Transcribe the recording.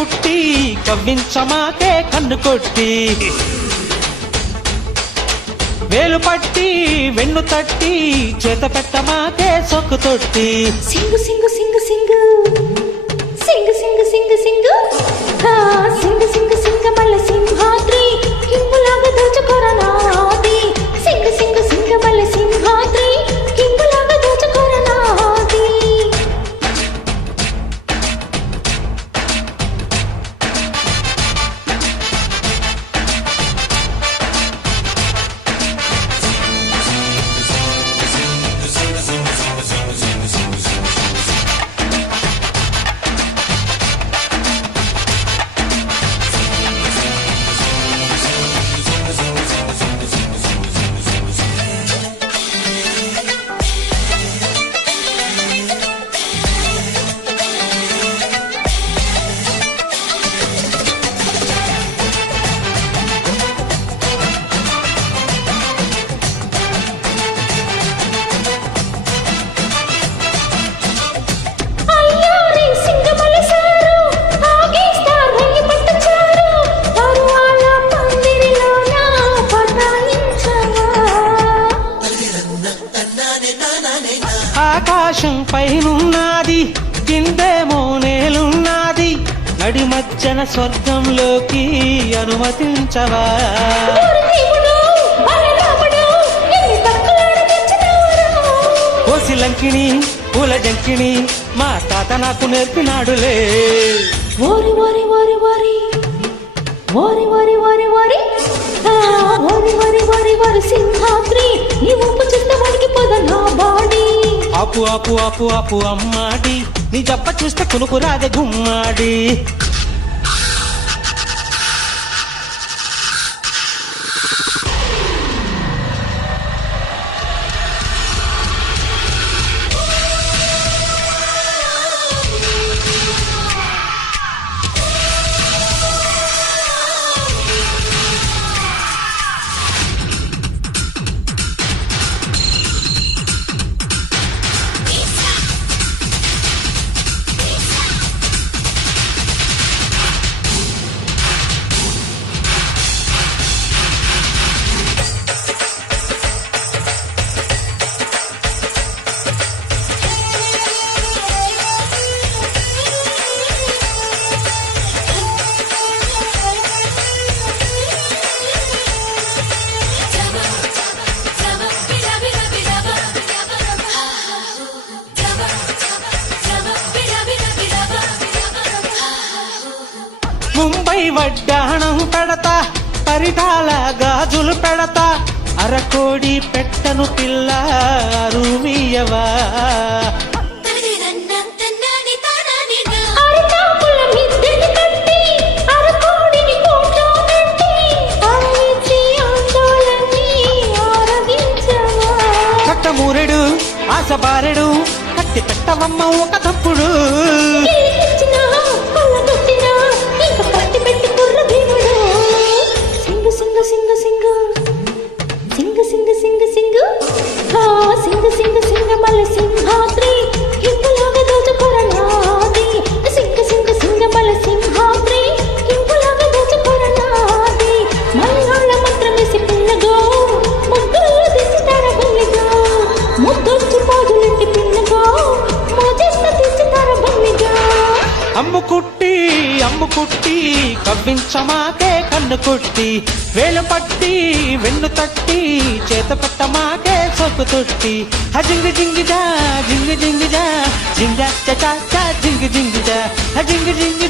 పుట్టి కవ్వించమాకే కన్ను కొట్టి వేలు పట్టి వెన్ను తట్టి చేత పెట్టమాకే సొక్కు తొట్టి. సింగు సింగు సింగు సింగు. సింగు మధ్యన స్వర్గంలోకి అనుమతించవా? ఓసి లంకిణి పూల జంకిణి మా తాత నాకు నేర్పినాడులే. ఓరి ఓరి ఓరి ఓరి ఓరి ఓరి ఓరి ఓరి ఆ, ఓరి ఓరి ఓరి ఓరి సింహాద్రి నీ ఊపు చూస్తే వాడికి పొద నా బాడీ. ఆపు ఆపు ఆపు ఆపు అమ్మాడి నీ జప్ప చూస్తే కునుకు రాదే గుమ్మాడి. ముంబై వడ్డాణం పెడతా పరిధాల గాజులు పెడతా అరకోడి పెట్టను పిల్ల రూమియవా. ఆశ ఆశబారెడు కట్టి పెట్టవమ్మ ఒక తప్పుడు కవ్వించమాకే కన్ను కొట్టి వేలు పట్టి వెన్ను తట్టి చేత పెట్టమాకే సొక్కు తొట్టి. హజింగి జింగిజా జింగి జింగిజా జింజా చా జింగి జింగిజా హజింగి జింగి